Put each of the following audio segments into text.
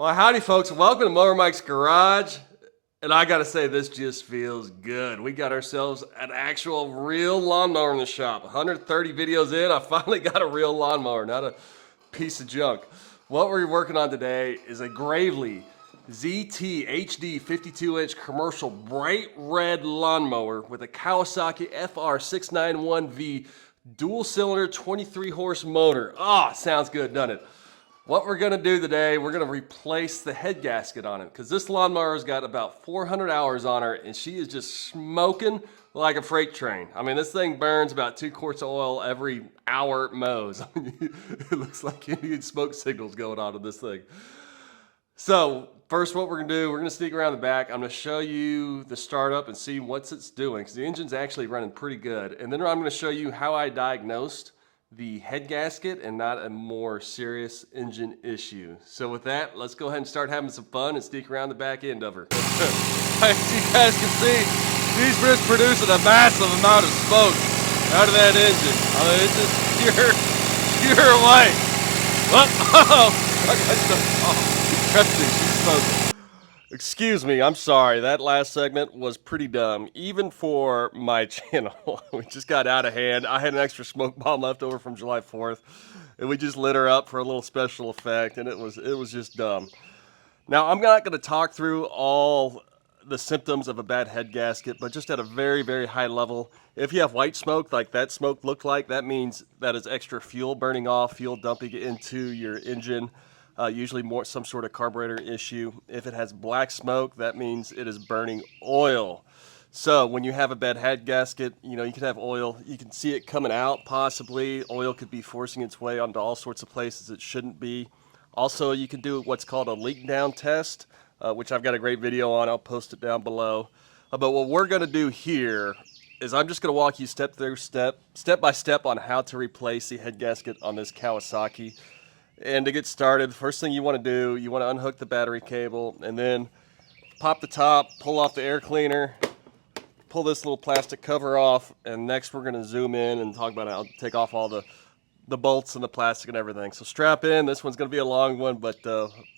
Well, howdy, folks. Welcome to Mower Mike's Garage. And I got to say, this just feels good. We got ourselves an actual real lawnmower in the shop. 130 videos in, I finally got a real lawnmower, not a piece of junk. What we're working on today is a Gravely ZT HD 52-inch commercial bright red lawnmower with a Kawasaki FR691V dual cylinder 23 horse motor. Sounds good, doesn't it? What we're gonna do today, we're gonna replace the head gasket on it because this lawnmower's got about 400 hours on her and she is just smoking like a freight train. I mean, this thing burns about 2 quarts of oil every hour it mows. It looks like Indian smoke signals going on in this thing. So first what we're gonna do, we're gonna sneak around the back. I'm gonna show you the startup and see what it's doing because the engine's actually running pretty good. And then I'm gonna show you how I diagnosed the head gasket and not a more serious engine issue. So with that, let's go ahead and start having some fun and sneak around the back end of her. As you guys can see, she's just producing a massive amount of smoke out of that engine. I mean, it's just pure white. Trust me, she's smoking. Excuse me, I'm sorry. That last segment was pretty dumb, even for my channel. We just got out of hand. I had an extra smoke bomb left over from July 4th, and we just lit her up for a little special effect, and it was just dumb. Now, I'm not going to talk through all the symptoms of a bad head gasket, but just at a very, very high level, if you have white smoke like that smoke looked like, that means that is extra fuel burning off, fuel dumping into your engine. Usually more some sort of carburetor issue. If it has black smoke, that means it is burning oil. So when you have a bad head gasket, you can have oil. You can see it coming out possibly. Oil could be forcing its way onto all sorts of places it shouldn't be. Also, you can do what's called a leak down test, which I've got a great video on. I'll post it down below. But what we're going to do here is I'm just going to walk you step by step on how to replace the head gasket on this Kawasaki. And to get started, the first thing you want to do, you want to unhook the battery cable and then pop the top, pull off the air cleaner, pull this little plastic cover off, and next we're going to zoom in and talk about how to take off all the bolts and the plastic and everything. So strap in. This one's going to be a long one, but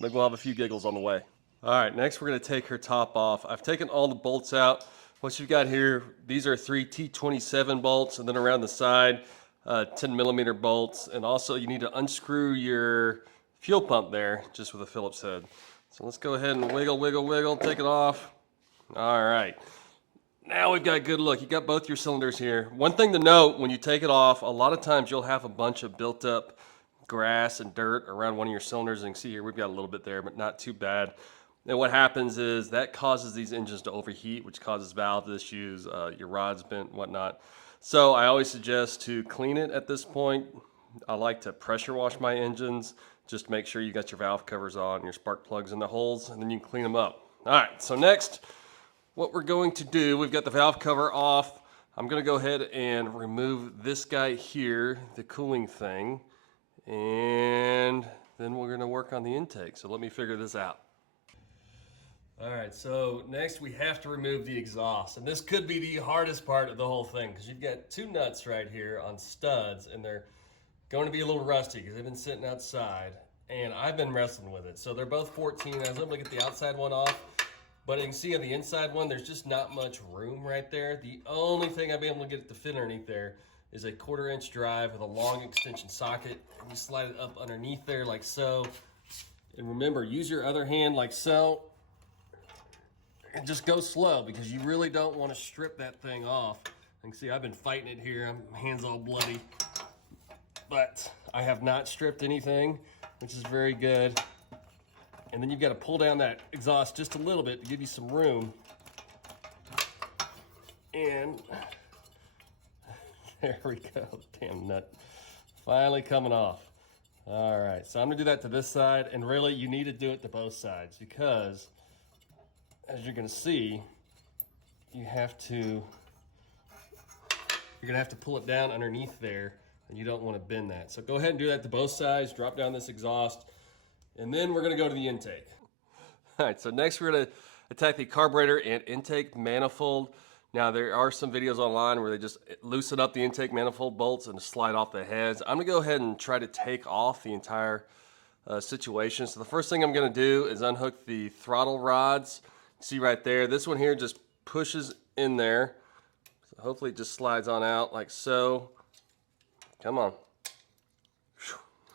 maybe we'll have a few giggles on the way. All right, next we're going to take her top off. I've taken all the bolts out. What you've got here, these are 3 T27 bolts, and then around the side, 10mm bolts, and also you need to unscrew your fuel pump there just with a Phillips head. So let's go ahead and wiggle, take it off. All right, now we've got a good look. You got both your cylinders here. One thing to note, when you take it off, a lot of times you'll have a bunch of built up grass and dirt around one of your cylinders. And you can see here we've got a little bit there, but not too bad. And what happens is that causes these engines to overheat, which causes valve issues, your rod's bent and whatnot. So I always suggest to clean it at this point. I like to pressure wash my engines. Just make sure you got your valve covers on, your spark plugs in the holes, and then you can clean them up. All right, so next, what we're going to do, we've got the valve cover off. I'm gonna go ahead and remove this guy here, the cooling thing, and then we're gonna work on the intake. So let me figure this out. All right, so next we have to remove the exhaust, and this could be the hardest part of the whole thing because you've got 2 nuts right here on studs, and they're going to be a little rusty because they've been sitting outside, and I've been wrestling with it. So they're both 14. I was able to get the outside one off, but you can see on the inside one, there's just not much room right there. The only thing I've been able to get it to fit underneath there is a 1/4-inch drive with a long extension socket, and you slide it up underneath there like so. And remember, use your other hand like so. And just go slow because you really don't want to strip that thing off. You can see I've been fighting it here. My hand's all bloody. But I have not stripped anything, which is very good. And then you've got to pull down that exhaust just a little bit to give you some room. And there we go. Damn nut. Finally coming off. All right, so I'm gonna do that to this side, and really you need to do it to both sides because as you're going to see, you're going to have to pull it down underneath there, and you don't want to bend that. So go ahead and do that to both sides, drop down this exhaust, and then we're going to go to the intake. All right, so next we're going to attack the carburetor and intake manifold. Now there are some videos online where they just loosen up the intake manifold bolts and slide off the heads. I'm going to go ahead and try to take off the entire situation. So the first thing I'm going to do is unhook the throttle rods. See right there, this one here just pushes in there. So hopefully it just slides on out like so. Come on.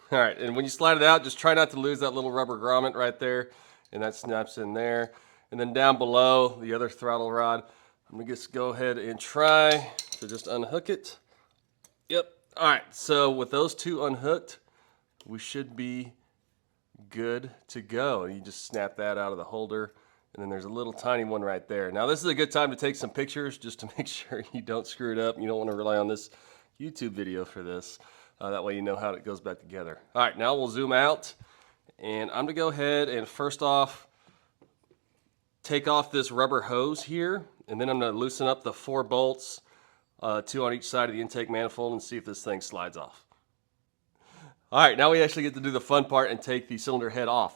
All right, and when you slide it out, just try not to lose that little rubber grommet right there, and that snaps in there. And then down below, the other throttle rod, I'm gonna just go ahead and try to just unhook it. Yep, all right, so with those two unhooked, we should be good to go. And you just snap that out of the holder, and then there's a little tiny one right there. Now this is a good time to take some pictures just to make sure you don't screw it up. You don't wanna rely on this YouTube video for this. That way you know how it goes back together. All right, now we'll zoom out, and I'm gonna go ahead and first off, take off this rubber hose here, and then I'm gonna loosen up the 4 bolts, 2 on each side of the intake manifold, and see if this thing slides off. All right, now we actually get to do the fun part and take the cylinder head off.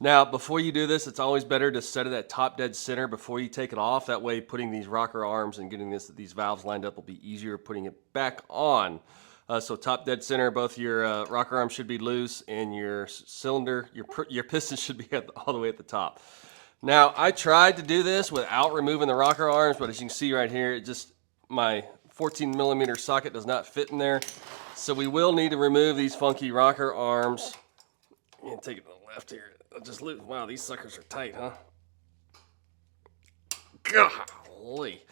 Now, before you do this, it's always better to set it at top dead center before you take it off. That way, putting these rocker arms and getting these valves lined up will be easier putting it back on. So top dead center, both your rocker arms should be loose, and your cylinder, your piston should be all the way at the top. Now, I tried to do this without removing the rocker arms, but as you can see right here, my 14 millimeter socket does not fit in there. So we will need to remove these funky rocker arms. And take it to the left here. Wow, these suckers are tight, huh? Golly.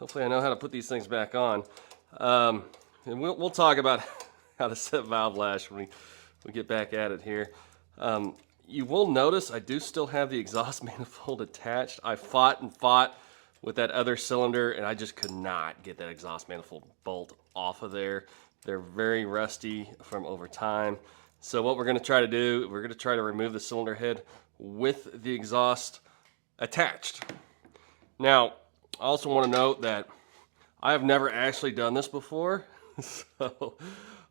Hopefully I know how to put these things back on. And we'll talk about how to set valve lash when we get back at it here. You will notice I do still have the exhaust manifold attached. I fought and fought with that other cylinder, and I just could not get that exhaust manifold bolt off of there. They're very rusty from over time. So what we're going to try to do, we're going to try to remove the cylinder head with the exhaust attached. Now, I also want to note that I have never actually done this before. So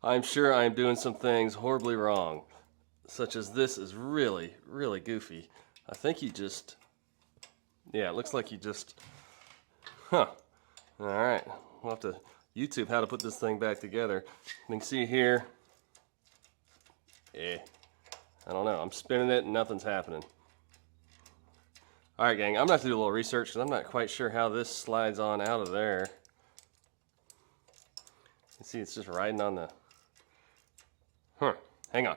I'm sure I'm doing some things horribly wrong, such as this is really, really goofy. I think it looks like all right, we'll have to YouTube how to put this thing back together. You can see here, I don't know, I'm spinning it and nothing's happening. All right, gang, I'm gonna have to do a little research because I'm not quite sure how this slides on out of there. You see, it's just riding on the, hang on.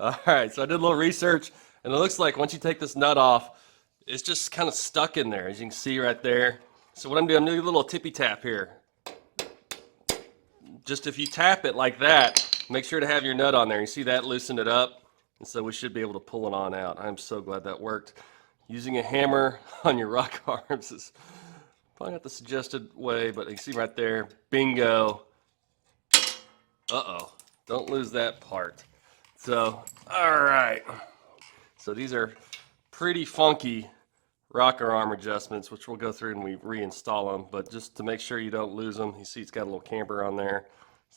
All right, so I did a little research, and it looks like once you take this nut off, it's just kind of stuck in there, as you can see right there. So what I'm doing a little tippy tap here. Just if you tap it like that, make sure to have your nut on there. You see that loosened it up, and so we should be able to pull it on out. I'm so glad that worked. Using a hammer on your rock arms is probably not the suggested way, but you see right there, bingo. Uh-oh, don't lose that part. So, all right. So these are pretty funky rocker arm adjustments, which we'll go through and we reinstall them, but just to make sure you don't lose them, you see it's got a little camber on there,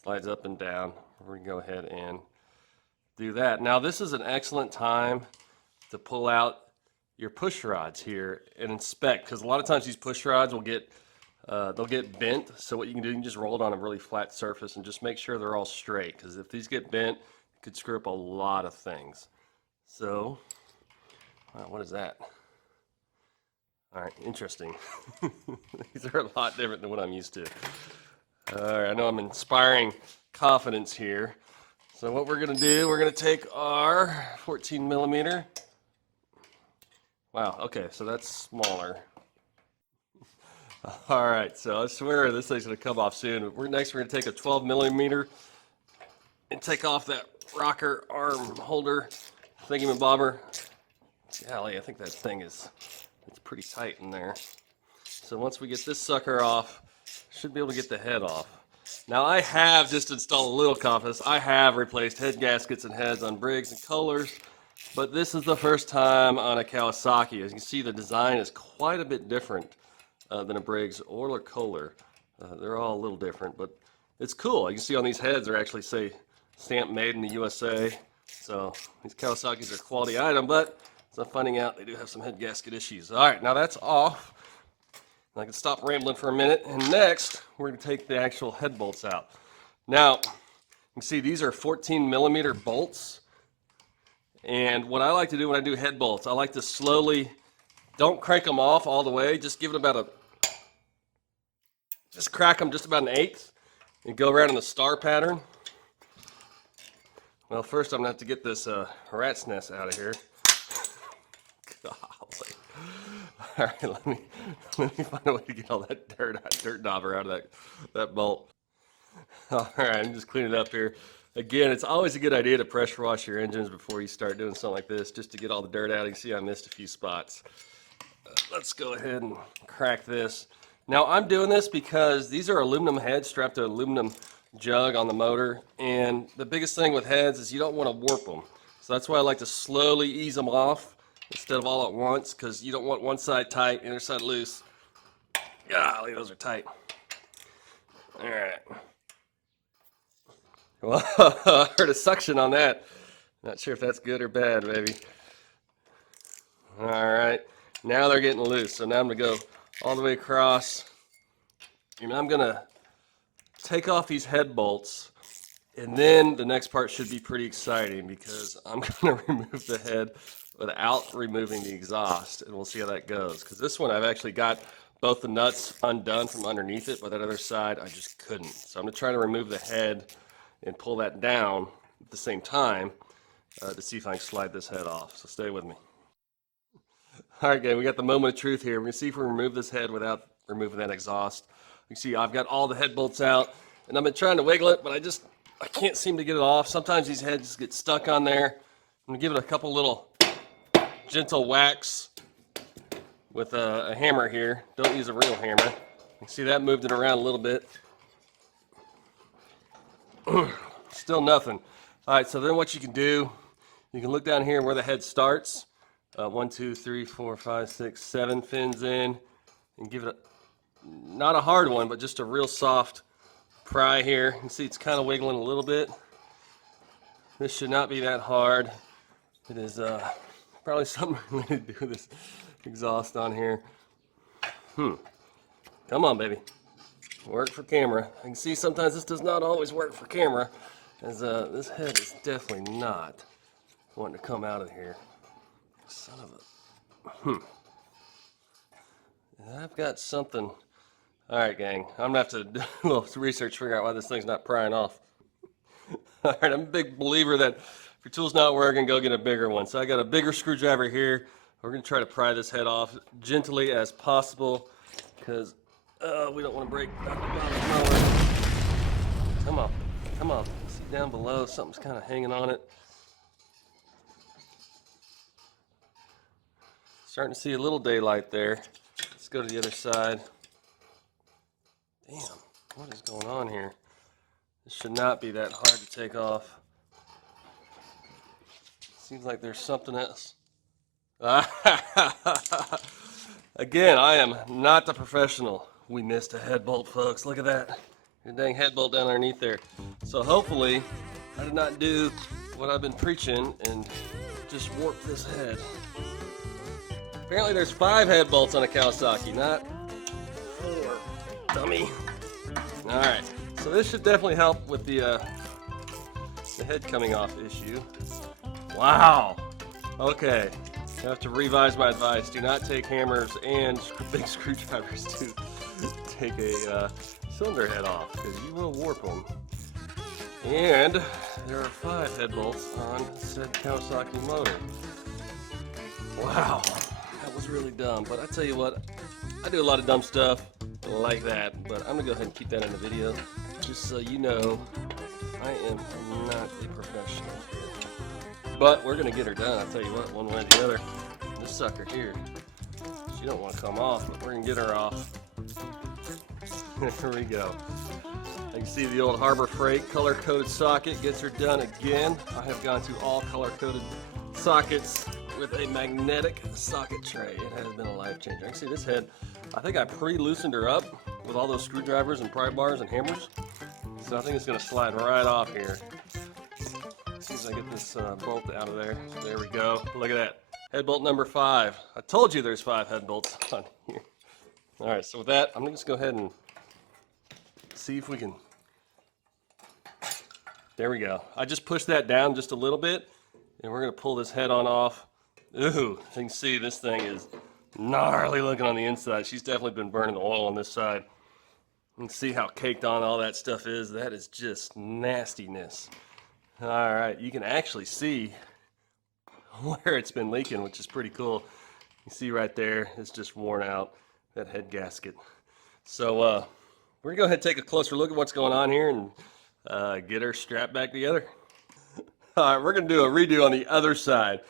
slides up and down. We're gonna go ahead and do that. Now this is an excellent time to pull out your push rods here and inspect, because a lot of times these push rods will get they'll get bent. So what you can do, you can just roll it on a really flat surface and just make sure they're all straight, because if these get bent, it could screw up a lot of things. So what is that? All right, interesting. These are a lot different than what I'm used to. All right, I know I'm inspiring confidence here. So what we're gonna do, we're gonna take our 14 millimeter. Wow, okay, so that's smaller. All right, so I swear this thing's gonna come off soon. Next we're gonna take a 12 millimeter and take off that rocker arm holder thingamabobber. Golly, I think that thing it's pretty tight in there. So once we get this sucker off, should be able to get the head off. Now I have just installed a little confidence. I have replaced head gaskets and heads on Briggs and Kohlers, but this is the first time on a Kawasaki. As you can see, the design is quite a bit different than a Briggs or a Kohler. They're all a little different, but it's cool. You can see on these heads they're actually say stamped made in the USA. So these Kawasaki's are a quality item, but as I'm finding out, they do have some head gasket issues. All right, now that's off. I can stop rambling for a minute, and next we're going to take the actual head bolts out. Now, you can see these are 14 millimeter bolts. And what I like to do when I do head bolts, I like to slowly, don't crank them off all the way, just give it about a, just crack them just about an eighth and go around in the star pattern. Well, first I'm gonna have to get this rat's nest out of here. Golly. All right, let me find a way to get all that dirt dauber out of that bolt. All right, I'm just cleaning it up here. Again, it's always a good idea to pressure wash your engines before you start doing something like this, just to get all the dirt out. You can see I missed a few spots. Let's go ahead and crack this. Now I'm doing this because these are aluminum heads strapped to an aluminum jug on the motor, and the biggest thing with heads is you don't want to warp them. So that's why I like to slowly ease them off instead of all at once, because you don't want one side tight, the other side loose. Golly, those are tight. All right. Well, I heard a suction on that. Not sure if that's good or bad, maybe. All right, now they're getting loose. So now I'm gonna go all the way across, and I'm gonna take off these head bolts, and then the next part should be pretty exciting because I'm gonna remove the head without removing the exhaust, and we'll see how that goes. Because this one I've actually got both the nuts undone from underneath it, but that other side I just couldn't. So I'm gonna try to remove the head and pull that down at the same time to see if I can slide this head off. So stay with me. All right, gang, we got the moment of truth here. We're gonna see if we remove this head without removing that exhaust. You can see I've got all the head bolts out, and I've been trying to wiggle it, but I can't seem to get it off. Sometimes these heads get stuck on there. I'm gonna give it a couple little gentle whacks with a hammer here. Don't use a real hammer. You can see that moved it around a little bit. Still nothing. All right, so then what you can do, you can look down here where the head starts. 1, 2, 3, 4, 5, 6, 7 fins in, and give it not a hard one, but just a real soft pry here. You can see it's kind of wiggling a little bit. This should not be that hard. It is probably something related to do with this exhaust on here. Come on, baby. Work for camera. I can see sometimes this does not always work for camera, as this head is definitely not wanting to come out of here. Son of a... I've got something. All right, gang. I'm gonna have to do a little research, figure out why this thing's not prying off. All right, I'm a big believer that if your tool's not working, go get a bigger one. So I got a bigger screwdriver here. We're gonna try to pry this head off gently as possible, because we don't want to break the mower. Come on, come on. See down below, something's kind of hanging on it. Starting to see a little daylight there. Let's go to the other side. Damn, what is going on here? This should not be that hard to take off. Seems like there's something else. Again, I am not the professional. We missed a head bolt, folks. Look at that. The dang head bolt down underneath there. So hopefully, I did not do what I've been preaching and just warp this head. Apparently there's 5 head bolts on a Kawasaki, not 4. Dummy. All right, so this should definitely help with the head coming off issue. Wow. Okay, I have to revise my advice. Do not take hammers and big screwdrivers to take a cylinder head off, because you will warp them. And there are 5 head bolts on said Kawasaki motor. Wow. That was really dumb, but I tell you what, I do a lot of dumb stuff like that, but I'm gonna go ahead and keep that in the video, just so you know I am not a professional here. But we're gonna get her done, I'll tell you what, one way or the other. This sucker here, she don't want to come off, but we're gonna get her off. Here we go. You can see the old Harbor Freight color-coded socket gets her done again. I have gone to all color-coded sockets with a magnetic socket tray. It has been a life changer. I can see this head, I think I pre-loosened her up with all those screwdrivers and pry bars and hammers. So I think it's gonna slide right off here. As soon as I get this bolt out of there. There we go. Look at that. Head bolt number 5. I told you there's 5 head bolts on here. All right, so with that, I'm gonna just go ahead and see if we can. There we go. I just pushed that down just a little bit, And we're gonna pull this head on off. Ooh, as you can see, this thing is gnarly looking on the inside. She's definitely been burning the oil on this side. You can see how caked on all that stuff is. That is just nastiness. All right, you can actually see where it's been leaking, which is pretty cool. You see right there, it's just worn out, that head gasket. So we're gonna go ahead and take a closer look at what's going on here and get her strapped back together. All right, we're gonna do a redo on the other side.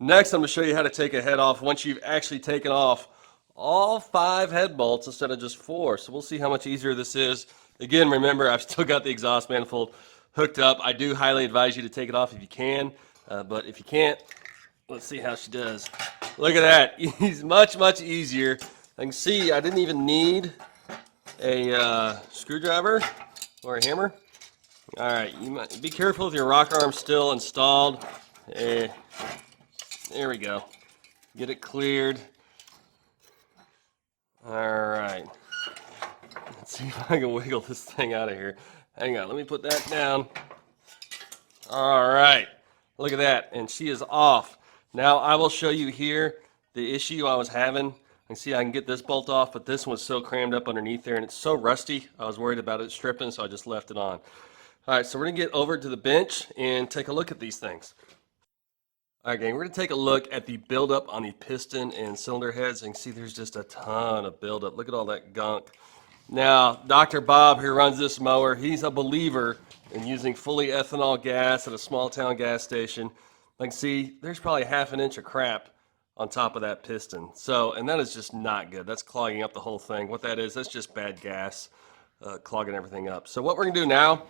Next, I'm gonna show you how to take a head off once you've actually taken off all 5 head bolts instead of just 4. So we'll see how much easier this is. Again, remember, I've still got the exhaust manifold hooked up. I do highly advise you to take it off if you can, but if you can't, let's see how she does. Look at that. It's much, much easier. I can see I didn't even need a screwdriver or a hammer. All right, you might be careful with your rocker arm still installed. There we go. Get it cleared. All right. Let's see if I can wiggle this thing out of here. Hang on, let me put that down. All right, look at that, and she is off. Now I will show you here the issue I was having. I can see I can get this bolt off, but this one's so crammed up underneath there, and it's so rusty, I was worried about it stripping, so I just left it on. All right, so we're gonna get over to the bench and take a look at these things. All right, gang, we're gonna take a look at the buildup on the piston and cylinder heads. You can see there's just a ton of buildup. Look at all that gunk. Now, Dr. Bob, who runs this mower, he's a believer in using fully ethanol gas at a small town gas station. Like, see, there's probably 1/2 inch of crap on top of that piston. So, and that is just not good. That's clogging up the whole thing. What that is, that's just bad gas clogging everything up. So what we're gonna do now,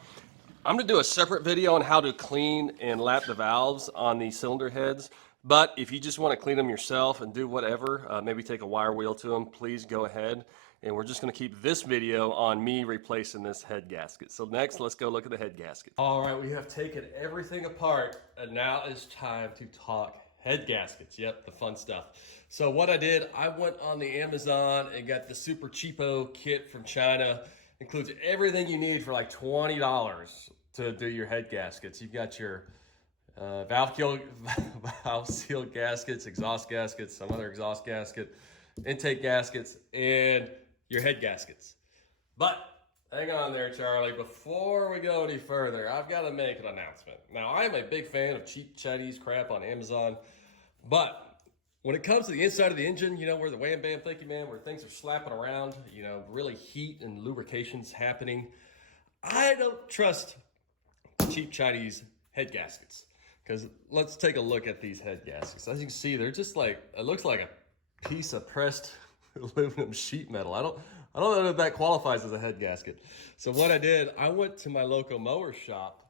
I'm gonna do a separate video on how to clean and lap the valves on the cylinder heads. But if you just wanna clean them yourself and do whatever, maybe take a wire wheel to them, please go ahead. And we're just gonna keep this video on me replacing this head gasket. So next, let's go look at the head gasket. All right, we have taken everything apart, and now it's time to talk head gaskets. Yep, the fun stuff. So what I did, I went on the Amazon and got the super cheapo kit from China. Includes everything you need for like $20 to do your head gaskets. You've got your valve seal gaskets, exhaust gaskets, some other exhaust gasket, intake gaskets, and your head gaskets. But hang on there, Charlie. Before we go any further, I've got to make an announcement. Now, I am a big fan of cheap Chinese crap on Amazon, but when it comes to the inside of the engine, you know, where the wham bam thank you man, where things are slapping around, you know, really heat and lubrication's happening, I don't trust cheap Chinese head gaskets. Because let's take a look at these head gaskets. As you can see, they're just like, it looks like a piece of pressed aluminum sheet metal. I don't know if that qualifies as a head gasket. So what I did, I went to my local mower shop,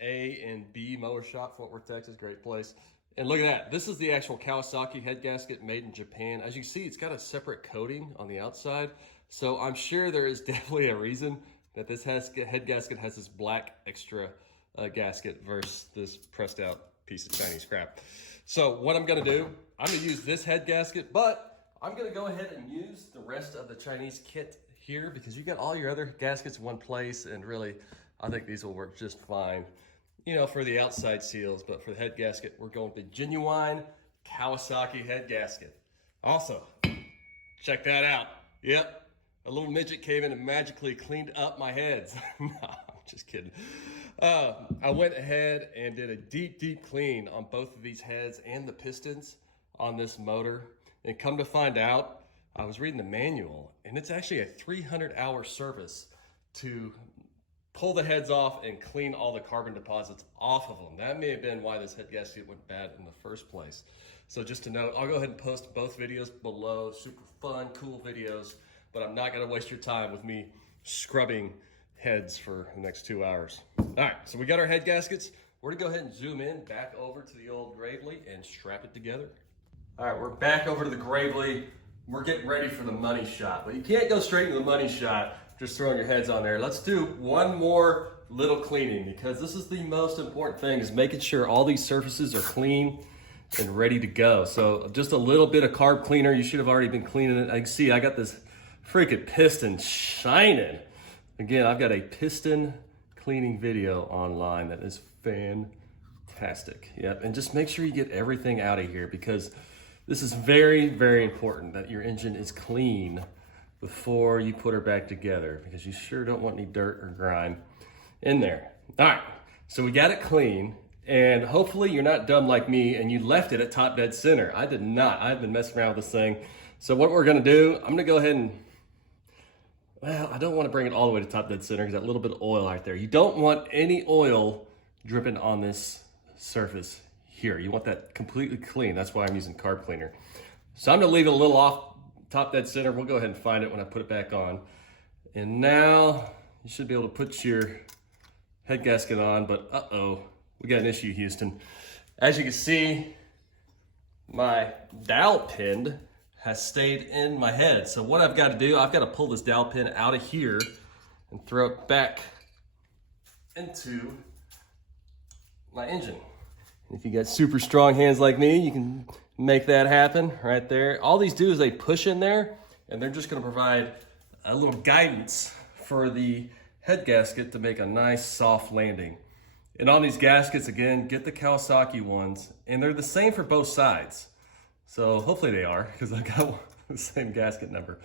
A and B Mower Shop, Fort Worth, Texas, great place. And look at that. This is the actual Kawasaki head gasket made in Japan. As you can see, it's got a separate coating on the outside. So I'm sure there is definitely a reason that this head gasket has this black extra gasket versus this pressed out piece of Chinese crap. So what I'm gonna do, I'm gonna use this head gasket, but I'm gonna go ahead and use the rest of the Chinese kit here because you got all your other gaskets in one place, and really, I think these will work just fine, you know, for the outside seals. But for the head gasket, we're going with the genuine Kawasaki head gasket. Also, check that out. Yep, a little midget came in and magically cleaned up my heads. No, I'm just kidding. I went ahead and did a deep clean on both of these heads and the pistons on this motor. And come to find out, I was reading the manual, and it's actually a 300-hour service to pull the heads off and clean all the carbon deposits off of them. That may have been why this head gasket went bad in the first place. So just to note, I'll go ahead and post both videos below. Super fun, cool videos, but I'm not gonna waste your time with me scrubbing heads for the next 2 hours. All right, so we got our head gaskets. We're gonna go ahead and zoom in back over to the old Gravely and strap it together. All right, we're back over to the Gravely. We're getting ready for the money shot, but you can't go straight into the money shot just throwing your heads on there. Let's do one more little cleaning because this is the most important thing, is making sure all these surfaces are clean and ready to go. So just a little bit of carb cleaner. You should have already been cleaning it. I can see I got this freaking piston shining. Again, I've got a piston cleaning video online that is Fantastic. Yep, and just make sure you get everything out of here, because this is very, very important that your engine is clean before you put her back together, because you sure don't want any dirt or grime in there. All right, so we got it clean, and hopefully you're not dumb like me and you left it at top dead center. I did not. I've been messing around with this thing. So what we're gonna do, I'm gonna go ahead and, well, I don't want to bring it all the way to top dead center because that little bit of oil right there. You don't want any oil dripping on this surface here. You want that completely clean. That's why I'm using carb cleaner. So I'm gonna leave it a little off top dead center. We'll go ahead and find it when I put it back on. And now you should be able to put your head gasket on, but uh-oh, we got an issue, Houston. As you can see, my dowel pin has stayed in my head. So what I've got to do, I've got to pull this dowel pin out of here and throw it back into my engine. If you got super strong hands like me, you can make that happen right there. All these do is they push in there, and they're just gonna provide a little guidance for the head gasket to make a nice soft landing. And on these gaskets, again, get the Kawasaki ones, and they're the same for both sides. So hopefully they are, because I got the same gasket number.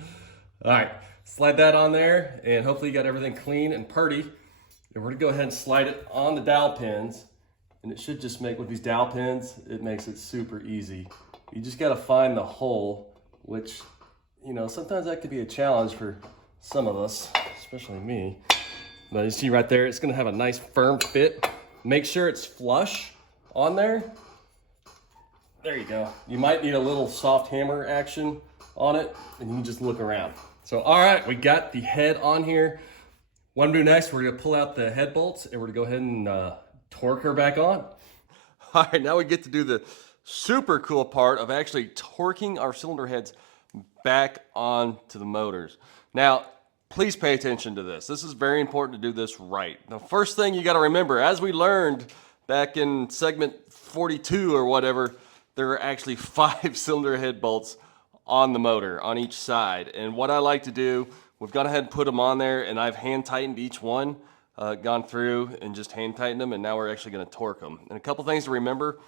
All right, slide that on there, and hopefully you got everything clean and purty. And we're gonna go ahead and slide it on the dowel pins, and it should just make, with these dowel pins, it makes it super easy. You just gotta find the hole, which, you know, sometimes that could be a challenge for some of us, especially me. But you see right there, it's gonna have a nice firm fit. Make sure it's flush on there. There you go. You might need a little soft hammer action on it, and you can just look around. So, all right, we got the head on here. What I'm gonna do next, we're gonna pull out the head bolts, and we're gonna go ahead and torque her back on. All right, now we get to do the super cool part of actually torquing our cylinder heads back onto the motors. Now, please pay attention to this. This is very important to do this right. The first thing you gotta remember, as we learned back in segment 42 or whatever, there are actually 5 cylinder head bolts on the motor on each side. And what I like to do, we've gone ahead and put them on there, and I've hand tightened each one, gone through and just hand tightened them, and now we're actually gonna torque them. And a couple things to remember,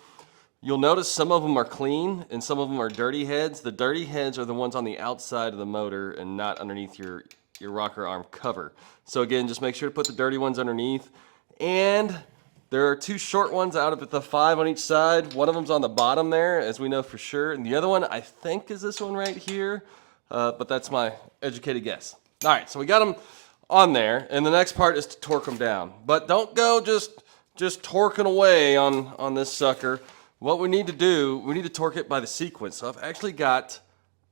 you'll notice some of them are clean and some of them are dirty heads. The dirty heads are the ones on the outside of the motor and not underneath your rocker arm cover. So again, just make sure to put the dirty ones underneath. And there are 2 short ones out of the 5 on each side. One of them's on the bottom there, as we know for sure. And the other one, I think, is this one right here. But that's my educated guess. All right, so we got them on there. And the next part is to torque them down. But don't go just torquing away on this sucker. What we need to do, we need to torque it by the sequence. So I've actually got,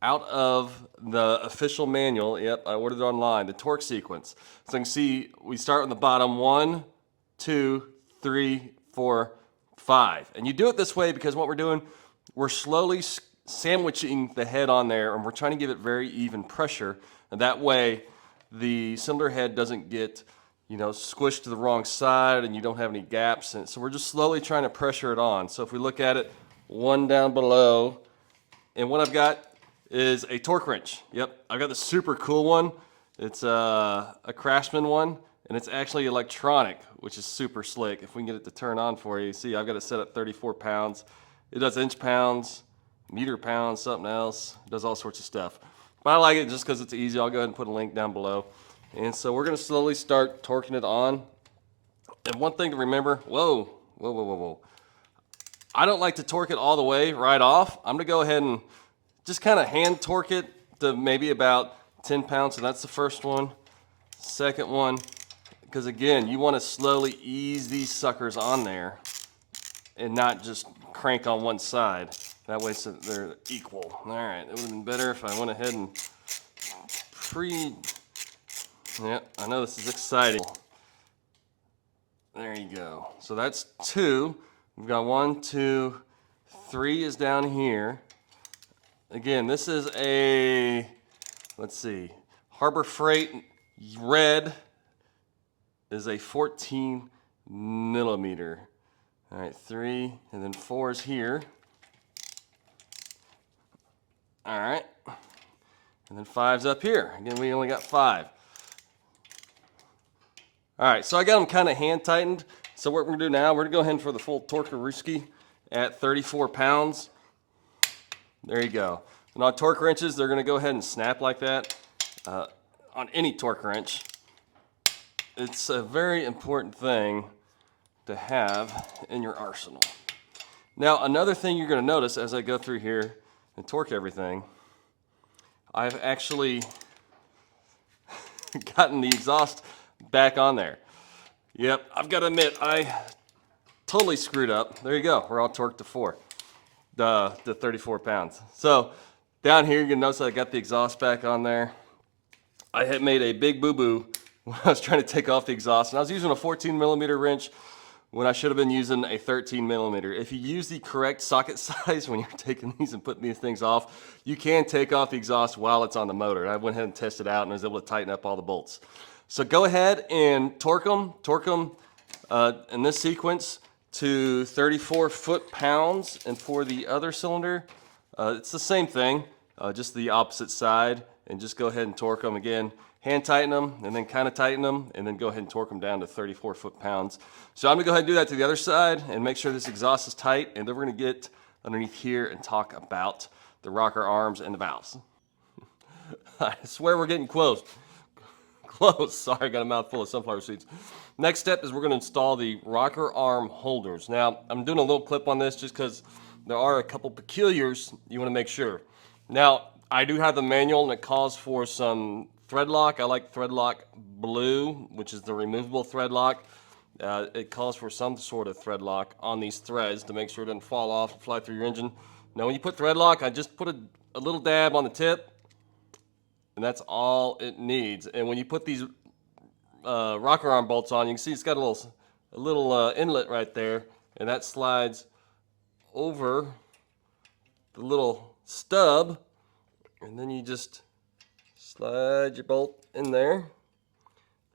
out of the official manual, yep, I ordered it online, the torque sequence. So you can see we start on the bottom, 1, 2, 3, 4, 5. And you do it this way because what we're doing, we're slowly sandwiching the head on there, and we're trying to give it very even pressure. And that way the cylinder head doesn't get, you know, squished to the wrong side and you don't have any gaps. And so we're just slowly trying to pressure it on. So if we look at it, 1 down below, and what I've got is a torque wrench. Yep, I've got the super cool one. It's a Craftsman one, and it's actually electronic, which is super slick. If we can get it to turn on for you, see, I've got it set at 34 pounds. It does inch pounds, meter pounds, something else. It does all sorts of stuff. But I like it just because it's easy. I'll go ahead and put a link down below. And so we're gonna slowly start torquing it on. And one thing to remember, whoa. I don't like to torque it all the way right off. I'm gonna go ahead and just kind of hand torque it to maybe about 10 pounds. So that's the first one. Second one, because again, you want to slowly ease these suckers on there and not just crank on one side. That way so they're equal. All right, it would have been better if I went ahead and yeah, I know this is exciting. There you go. So that's 2. We've got 1, 2, 3 is down here. Again, this is a, let's see, Harbor Freight red is a 14 millimeter. All right, 3, and then 4 is here. All right, and then 5's up here. Again, we only got 5. All right, so I got them kind of hand tightened. So what we're gonna do now, we're gonna go ahead for the full Torque-a-Rooski at 34 pounds. There you go. And on torque wrenches, they're gonna go ahead and snap like that. On any torque wrench, it's a very important thing to have in your arsenal. Now, another thing you're gonna notice as I go through here and torque everything, I've actually gotten the exhaust back on there. Yep, I've got to admit, I totally screwed up. There you go, we're all torqued to 4, the 34 pounds. So down here, you're gonna notice I got the exhaust back on there. I had made a big boo-boo when I was trying to take off the exhaust, and I was using a 14mm wrench when I should have been using a 13mm. If you use the correct socket size when you're taking these and putting these things off, you can take off the exhaust while it's on the motor. And I went ahead and tested it out and was able to tighten up all the bolts. So go ahead and torque them in this sequence to 34 foot-pounds. And for the other cylinder, it's the same thing, just the opposite side. And just go ahead and torque them again. Hand tighten them, and then kind of tighten them, and then go ahead and torque them down to 34 foot-pounds. So I'm gonna go ahead and do that to the other side and make sure this exhaust is tight, and then we're gonna get underneath here and talk about the rocker arms and the valves. I swear we're getting close. Close, sorry, I got a mouthful of sunflower seeds. Next step is we're gonna install the rocker arm holders. Now, I'm doing a little clip on this just because there are a couple peculiars you wanna make sure. Now, I do have the manual, and it calls for some thread lock. I like thread lock blue, which is the removable thread lock. It calls for some sort of thread lock on these threads to make sure it doesn't fall off and fly through your engine. Now when you put thread lock, I just put a little dab on the tip, and that's all it needs. And when you put these rocker arm bolts on, you can see it's got a little inlet right there, and that slides over the little stub, and then you just slide your bolt in there,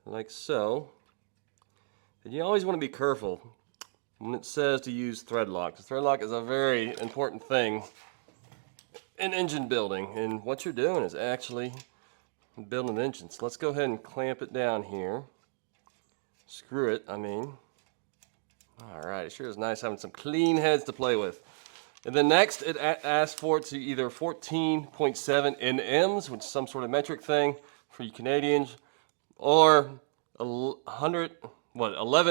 like so. And you always want to be careful when it says to use thread lock. Thread lock is a very important thing in engine building, and what you're doing is actually building an engine. So let's go ahead and clamp it down here. Screw it, I mean. All right, it sure is nice having some clean heads to play with. And then next, it asks for it to either 14.7 NMs, which is some sort of metric thing for you Canadians, or 11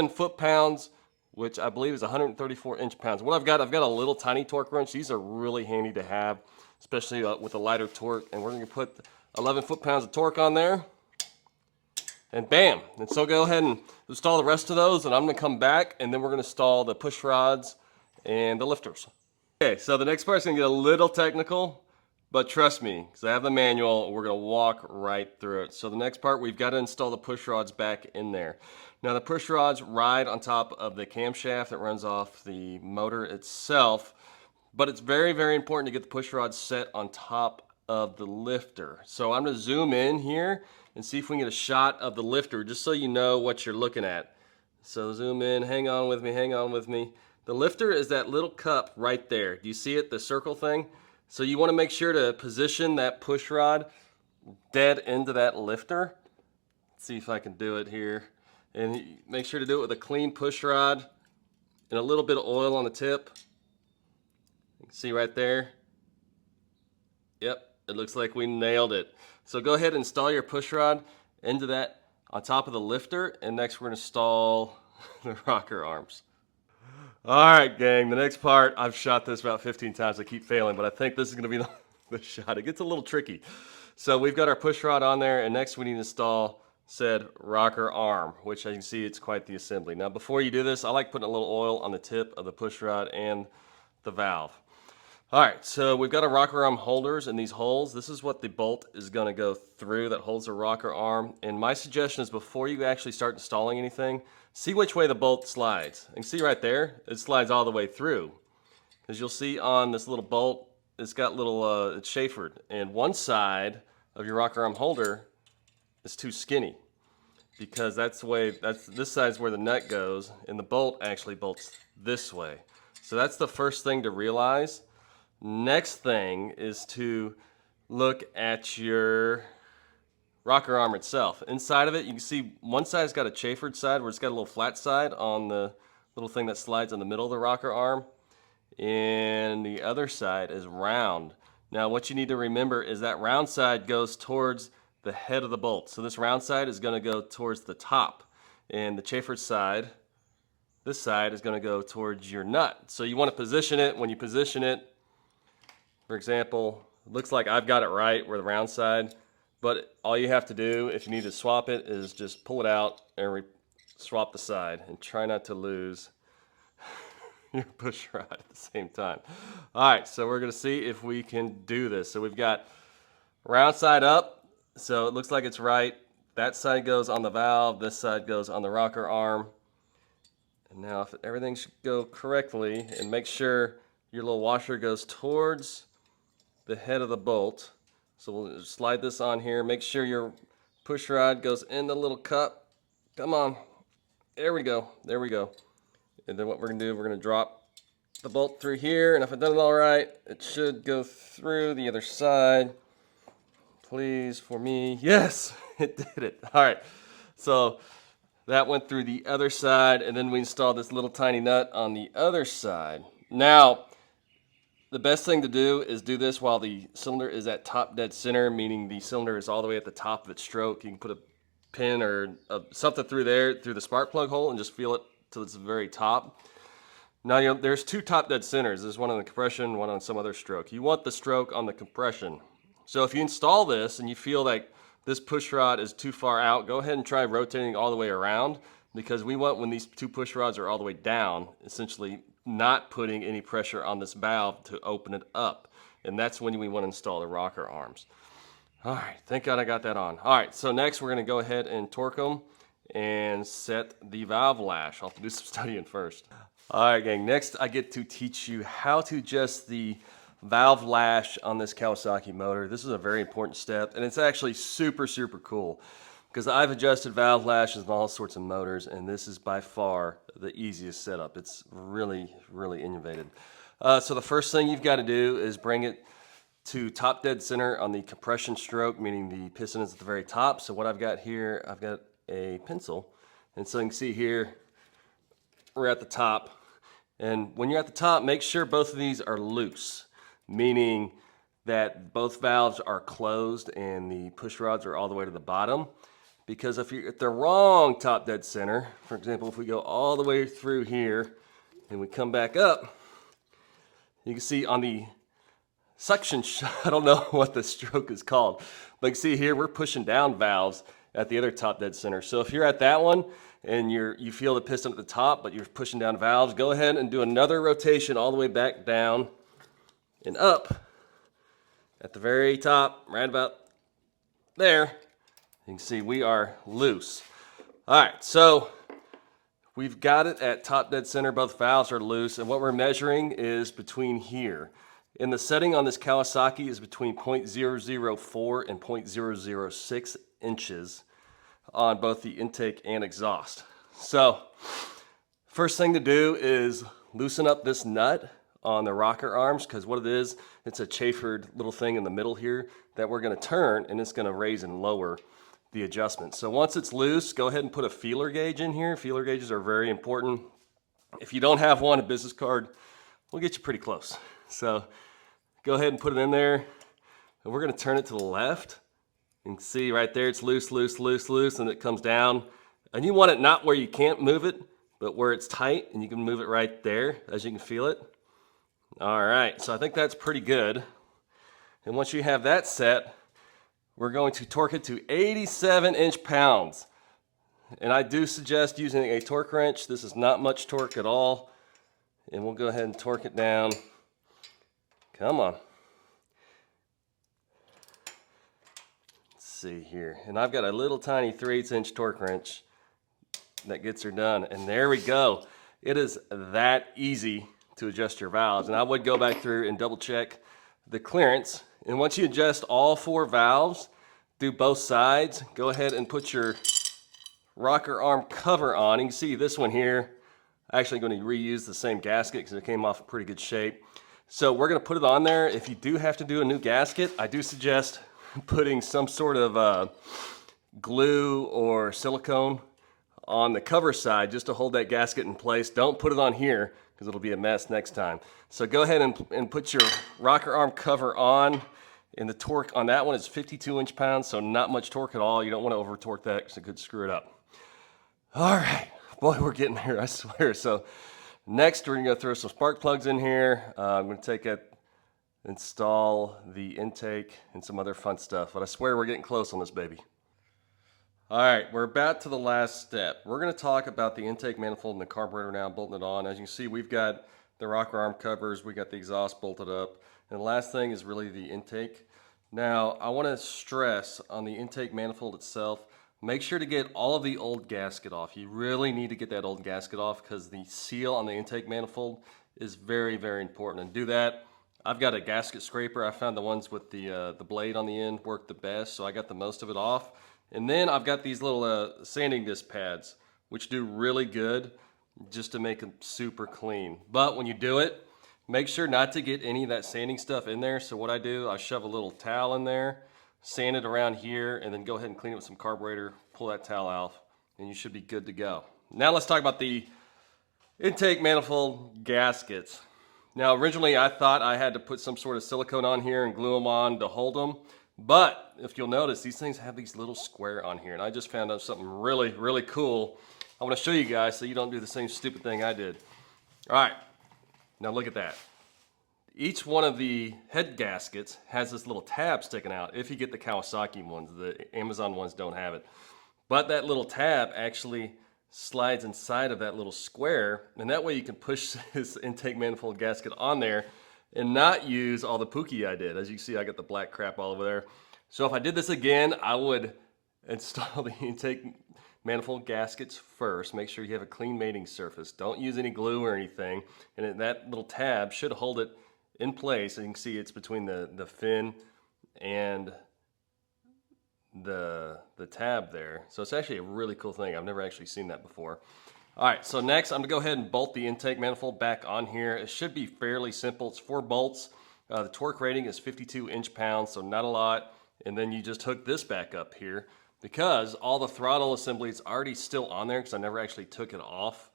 foot-pounds, which I believe is 134 inch-pounds. What I've got a little tiny torque wrench. These are really handy to have, especially with a lighter torque. And we're going to put 11 foot-pounds of torque on there, and bam. And so go ahead and install the rest of those, and I'm going to come back, and then we're going to install the push rods and the lifters. Okay, so the next part's gonna get a little technical, but trust me, because I have the manual, we're gonna walk right through it. So the next part, we've got to install the push rods back in there. Now the push rods ride on top of the camshaft that runs off the motor itself, but it's very, very important to get the push rods set on top of the lifter. So I'm gonna zoom in here and see if we can get a shot of the lifter, just so you know what you're looking at. So zoom in, hang on with me, hang on with me. The lifter is that little cup right there. Do you see it, the circle thing? So you want to make sure to position that push rod dead into that lifter. Let's see if I can do it here. And make sure to do it with a clean push rod and a little bit of oil on the tip. You can see right there. Yep, it looks like we nailed it. So go ahead and install your push rod into that on top of the lifter, and next we're going to install the rocker arms. All right, gang, the next part, I've shot this about 15 times. I keep failing, but I think this is going to be the shot. It gets a little tricky. So we've got our push rod on there, and next we need to install said rocker arm, which as you can see, it's quite the assembly. Now, before you do this, I like putting a little oil on the tip of the push rod and the valve. All right, so we've got our rocker arm holders in these holes. This is what the bolt is going to go through that holds the rocker arm. And my suggestion is before you actually start installing anything, see which way the bolt slides. And see right there, it slides all the way through. As you'll see on this little bolt, it's got little, it's chamfered. And one side of your rocker arm holder is too skinny, because that's the way, this side's where the nut goes, and the bolt actually bolts this way. So that's the first thing to realize. Next thing is to look at your rocker arm itself. Inside of it, you can see one side's got a chamfered side where it's got a little flat side on the little thing that slides in the middle of the rocker arm, and the other side is round. Now what you need to remember is that round side goes towards the head of the bolt. So this round side is going to go towards the top, and the chamfered side, this side, is going to go towards your nut. So you want to position it. When you position it, for example, it looks like I've got it right where the round side, but all you have to do if you need to swap it is just pull it out and swap the side, and try not to lose your push rod at the same time. All right, so we're gonna see if we can do this. So we've got round side up, so it looks like it's right. That side goes on the valve, this side goes on the rocker arm. And now if everything should go correctly, and make sure your little washer goes towards the head of the bolt. So we'll slide this on here. Make sure your push rod goes in the little cup. Come on, there we go, there we go. And then what we're gonna do, we're gonna drop the bolt through here, and if I've done it all right, it should go through the other side. Please, for me, yes, it did it. All right, so that went through the other side, and then we installed this little tiny nut on the other side. Now, the best thing to do is do this while the cylinder is at top dead center, meaning the cylinder is all the way at the top of its stroke. You can put a pin or something through there, through the spark plug hole, and just feel it till it's the very top. Now, there's two top dead centers. There's one on the compression, one on some other stroke. You want the stroke on the compression. So if you install this and you feel like this push rod is too far out, go ahead and try rotating all the way around, because we want, when these two push rods are all the way down, essentially not putting any pressure on this valve to open it up. And that's when we want to install the rocker arms. All right, thank God I got that on. All right, so next we're going to go ahead and torque them and set the valve lash. I'll have to do some studying first. All right, gang, next I get to teach you how to adjust the valve lash on this Kawasaki motor. This is a very important step, and it's actually super, super cool, because I've adjusted valve lashes on all sorts of motors, and this is by far the easiest setup. It's really, really innovative. So the first thing you've got to do is bring it to top dead center on the compression stroke, meaning the piston is at the very top. So what I've got here, I've got a pencil, and so you can see here we're at the top. And when you're at the top, make sure both of these are loose, meaning that both valves are closed and the push rods are all the way to the bottom. Because if you're at the wrong top dead center, for example, if we go all the way through here and we come back up, you can see on the suction I don't know what the stroke is called, but you can see here we're pushing down valves at the other top dead center. So if you're at that one and you feel the piston at the top, but you're pushing down valves, go ahead and do another rotation all the way back down and up at the very top, right about there. You can see we are loose. All right, so we've got it at top dead center. Both valves are loose, and what we're measuring is between here. And the setting on this Kawasaki is between 0.004 and 0.006 inches on both the intake and exhaust. So first thing to do is loosen up this nut on the rocker arms, because what it is, it's a chamfered little thing in the middle here that we're going to turn, and it's going to raise and lower the adjustment. So once it's loose, go ahead and put a feeler gauge in here. Feeler gauges are very important. If you don't have one, a business card will get you pretty close. So go ahead and put it in there, and we're going to turn it to the left. You can see right there it's loose, loose, loose, loose, and it comes down. And you want it not where you can't move it, but where it's tight, and you can move it right there as you can feel it. All right, so I think that's pretty good. And once you have that set, we're going to torque it to 87 inch-pounds. And I do suggest using a torque wrench. This is not much torque at all. And we'll go ahead and torque it down. Come on. Let's see here. And I've got a little tiny 3/8 inch torque wrench that gets her done. And there we go. It is that easy to adjust your valves. And I would go back through and double check the clearance. And once you adjust all 4 valves, do both sides, go ahead and put your rocker arm cover on. You can see this one here, I'm actually going to reuse the same gasket because it came off in pretty good shape. So we're going to put it on there. If you do have to do a new gasket, I do suggest putting some sort of glue or silicone on the cover side just to hold that gasket in place. Don't put it on here because it'll be a mess next time. So go ahead and put your rocker arm cover on. And the torque on that one is 52 inch-pounds, so not much torque at all. You don't want to over torque that because it could screw it up. All right, boy, we're getting there, I swear. So next, we're gonna throw some spark plugs in here. I'm gonna take it, install the intake and some other fun stuff, but I swear we're getting close on this baby. All right, we're about to the last step. We're gonna talk about the intake manifold and the carburetor now, bolting it on. As you can see, we've got the rocker arm covers, we got the exhaust bolted up, and the last thing is really the intake. Now, I wanna stress on the intake manifold itself, make sure to get all of the old gasket off. You really need to get that old gasket off because the seal on the intake manifold is very, very important. And do that. I've got a gasket scraper. I found the ones with the blade on the end work the best, so I got the most of it off. And then I've got these little sanding disc pads, which do really good just to make them super clean. But when you do it, make sure not to get any of that sanding stuff in there. So what I do, I shove a little towel in there, sand it around here, and then go ahead and clean it with some carburetor, pull that towel out, and you should be good to go. Now let's talk about the intake manifold gaskets. Now originally I thought I had to put some sort of silicone on here and glue them on to hold them, but if you'll notice, these things have these little square on here, and I just found out something really, really cool. I want to show you guys so you don't do the same stupid thing I did. All right, now look at that. Each one of the head gaskets has this little tab sticking out. If you get the Kawasaki ones, the Amazon ones don't have it. But that little tab actually slides inside of that little square, and that way you can push this intake manifold gasket on there and not use all the pookie I did. As you can see, I got the black crap all over there. So if I did this again, I would install the intake manifold gaskets first. Make sure you have a clean mating surface. Don't use any glue or anything. And that little tab should hold it in place. And you can see it's between the fin and the tab there. So it's actually a really cool thing. I've never actually seen that before. All right, so next I'm gonna go ahead and bolt the intake manifold back on here. It should be fairly simple. It's 4 bolts. The torque rating is 52 inch-pounds, so not a lot. And then you just hook this back up here because all the throttle assembly is already still on there because I never actually took it off.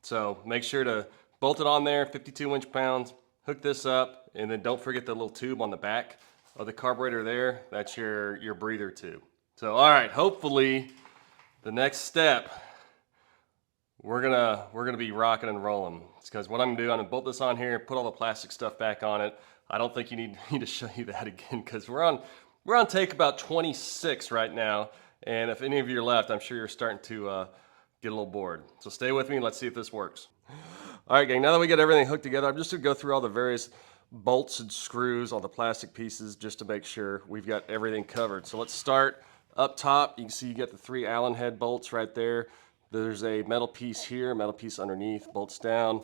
So make sure to bolt it on there, 52 inch-pounds, hook this up, and then don't forget the little tube on the back of the carburetor there. That's your breather tube. So all right, hopefully the next step, we're gonna be rocking and rolling. It's because what I'm gonna do, I'm gonna bolt this on here, put all the plastic stuff back on it. I don't think you need to show you that again because we're on take about 26 right now, and if any of you are left, I'm sure you're starting to get a little bored. So stay with me and let's see if this works. All right, gang, now that we got everything hooked together, I'm just gonna go through all the various bolts and screws, all the plastic pieces, just to make sure we've got everything covered. So let's start up top. You can see you got the 3 Allen head bolts right there. There's a metal piece here, metal piece underneath, bolts down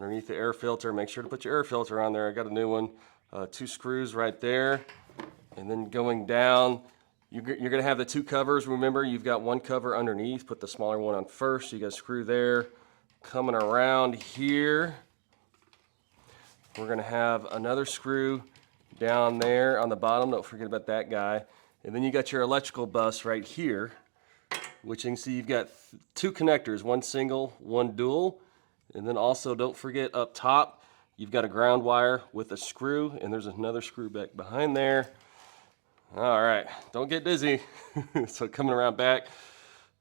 underneath the air filter. Make sure to put your air filter on there. I got a new one. 2 screws right there. And then going down, you're gonna have the 2 covers. Remember, you've got 1 cover underneath. Put the smaller one on first. You got a screw there. Coming around here, we're gonna have another screw down there on the bottom. Don't forget about that guy. And then you got your electrical bus right here, which you can see you've got 2 connectors, 1 single, 1 dual. And then also don't forget up top, you've got a ground wire with a screw, and there's another screw back behind there. All right, don't get dizzy. So coming around back,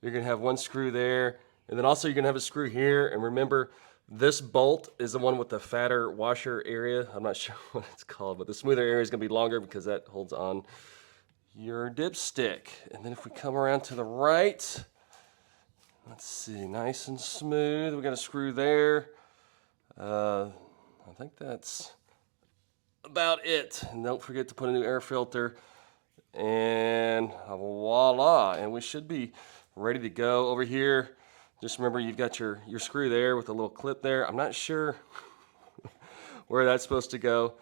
you're gonna have 1 screw there, and then also you're gonna have a screw here. And remember, this bolt is the one with the fatter washer area. I'm not sure what it's called, but the smoother area is gonna be longer because that holds on your dipstick. And then if we come around to the right, let's see, nice and smooth. We got a screw there. I think that's about it. And don't forget to put a new air filter. And voila, and we should be ready to go. Over here, just remember you've got your screw there with a little clip there. I'm not sure where that's supposed to go,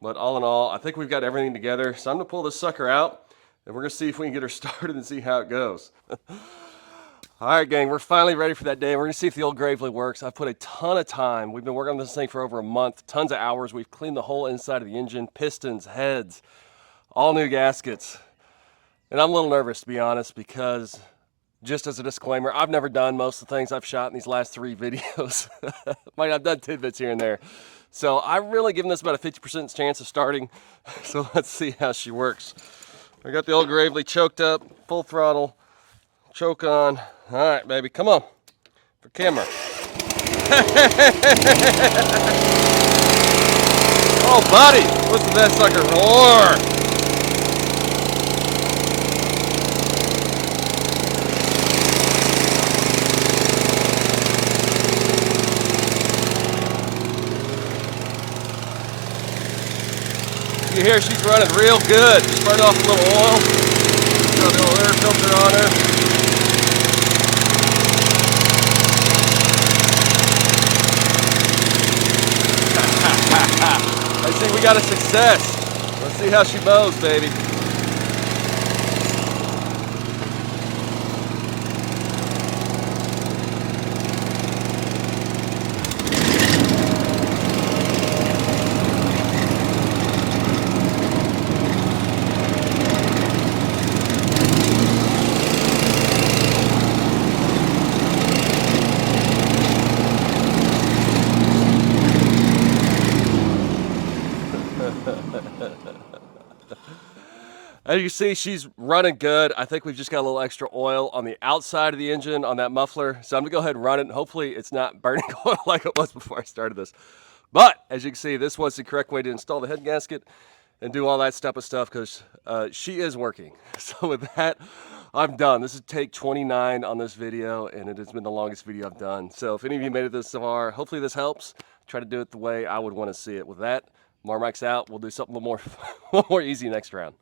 but all in all, I think we've got everything together. So I'm gonna pull this sucker out, and we're gonna see if we can get her started and see how it goes. All right, gang, we're finally ready for that day. We're gonna see if the old Gravely works. I've put a ton of time. We've been working on this thing for over a month, tons of hours. We've cleaned the whole inside of the engine, pistons, heads, all new gaskets. And I'm a little nervous, to be honest, because just as a disclaimer, I've never done most of the things I've shot in these last 3 videos. I've done tidbits here and there. So I'm really giving this about a 50% chance of starting. So let's see how she works. I got the old Gravely choked up, full throttle, choke on. All right, baby, come on, for camera. Oh, buddy, listen to that sucker roar. You hear she's running real good. Just burn off a little oil. Throw the old air filter on her. I see we got a success. Let's see how she mows, baby. As you see, she's running good. I think we've just got a little extra oil on the outside of the engine on that muffler. So I'm gonna go ahead and run it. And hopefully it's not burning oil like it was before I started this. But as you can see, this was the correct way to install the head gasket and do all that type of stuff because she is working. So with that, I'm done. This is take 29 on this video, and it has been the longest video I've done. So if any of you made it this far, hopefully this helps. Try to do it the way I would want to see it. With that, Mower Mike's out. We'll do something a little more, more easy next round.